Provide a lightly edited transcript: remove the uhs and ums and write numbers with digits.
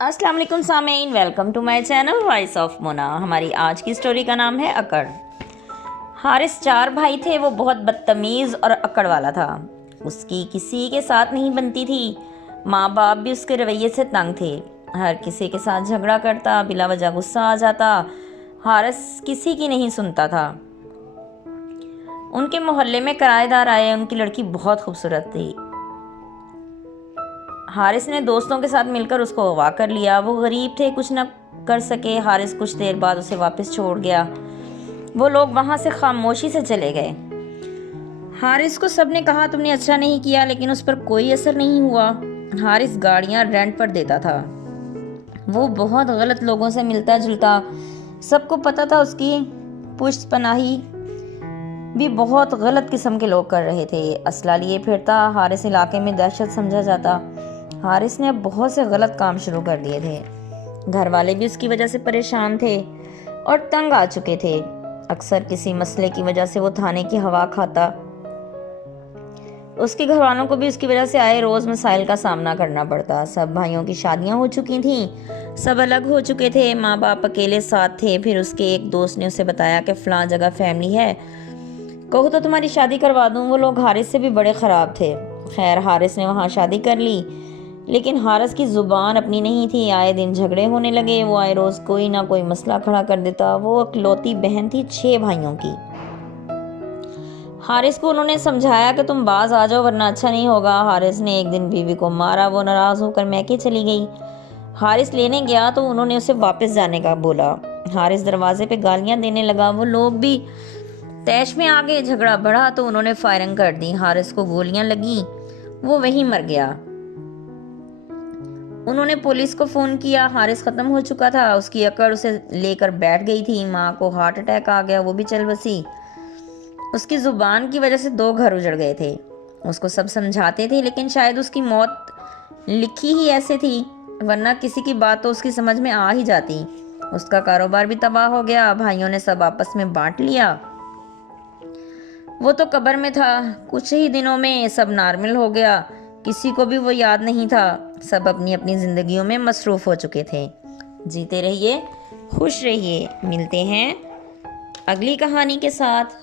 السلام علیکم سامعین، welcome to my channel voice of Mona. ہماری آج کی سٹوری کا نام ہے اکڑ۔ حارث 4 بھائی تھے، وہ بہت بدتمیز اور اکڑ والا تھا۔ اس کی کسی کے ساتھ نہیں بنتی تھی۔ ماں باپ بھی اس کے رویے سے تنگ تھے، ہر کسی کے ساتھ جھگڑا کرتا، بلا وجہ غصہ آ جاتا۔ حارث کسی کی نہیں سنتا تھا۔ ان کے محلے میں کرایہ دار آئے، ان کی لڑکی بہت خوبصورت تھی۔ حارث نے دوستوں کے ساتھ مل کر اس کو اغوا کر لیا۔ وہ غریب تھے، کچھ نہ کر سکے۔ حارث کچھ دیر بعد اسے واپس چھوڑ گیا۔ وہ لوگ وہاں سے خاموشی سے چلے گئے۔ حارث کو سب نے کہا تم نے اچھا نہیں کیا، لیکن اس پر کوئی اثر نہیں ہوا۔ حارث گاڑیاں رینٹ پر دیتا تھا۔ وہ بہت غلط لوگوں سے ملتا جلتا۔ سب کو پتہ تھا اس کی پشت پناہی بھی بہت غلط قسم کے لوگ کر رہے تھے۔ اسلحہ لیے پھرتا۔ حارث علاقے میں دہشت سمجھا جاتا۔ حارث نے اب بہت سے غلط کام شروع کر دیے تھے۔ گھر والے بھی اس کی وجہ سے پریشان تھے اور تنگ آ چکے تھے۔ اکثر کسی مسئلے کی وجہ سے وہ تھانے کی ہوا کھاتا۔ اس کے گھر والوں کو بھی اس کی وجہ سے آئے روز مسائل کا سامنا کرنا پڑتا۔ سب بھائیوں کی شادیاں ہو چکی تھیں، سب الگ ہو چکے تھے، ماں باپ اکیلے ساتھ تھے۔ پھر اس کے ایک دوست نے اسے بتایا کہ فلاں جگہ فیملی ہے، کہو تو تمہاری شادی کروا دوں۔ وہ لوگ حارث سے بھی بڑے خراب تھے۔ خیر، حارث نے وہاں شادی کر لی، لیکن حارث کی زبان اپنی نہیں تھی۔ آئے دن جھگڑے ہونے لگے۔ وہ آئے روز کوئی نہ کوئی مسئلہ کھڑا کر دیتا۔ وہ اکلوتی بہن تھی 6 بھائیوں کی۔ حارث کو انہوں نے سمجھایا کہ تم باز آ جاؤ ورنہ اچھا نہیں ہوگا۔ حارث نے ایک دن بیوی کو مارا۔ وہ ناراض ہو کر میکے چلی گئی۔ حارث لینے گیا تو انہوں نے اسے واپس جانے کا بولا۔ حارث دروازے پہ گالیاں دینے لگا۔ وہ لوگ بھی طیش میں آ گئے۔ جھگڑا بڑھا تو انہوں نے فائرنگ کر دی۔ حارث کو گولیاں لگیں، وہ وہیں مر گیا۔ انہوں نے پولیس کو فون کیا۔ حارث ختم ہو چکا تھا، اس کی اکڑ اسے لے کر بیٹھ گئی تھی۔ ماں کو ہارٹ اٹیک آ گیا، وہ بھی چل بسی۔ اس کی زبان کی وجہ سے 2 گھر اجڑ گئے تھے۔ اس کو سب سمجھاتے تھے، لیکن شاید اس کی موت لکھی ہی ایسے تھی، ورنہ کسی کی بات تو اس کی سمجھ میں آ ہی جاتی۔ اس کا کاروبار بھی تباہ ہو گیا۔ بھائیوں نے سب آپس میں بانٹ لیا۔ وہ تو قبر میں تھا۔ کچھ ہی دنوں میں سب نارمل ہو گیا، کسی کو بھی وہ یاد نہیں تھا۔ سب اپنی اپنی زندگیوں میں مصروف ہو چکے تھے۔ جیتے رہیے، خوش رہیے۔ ملتے ہیں اگلی کہانی کے ساتھ۔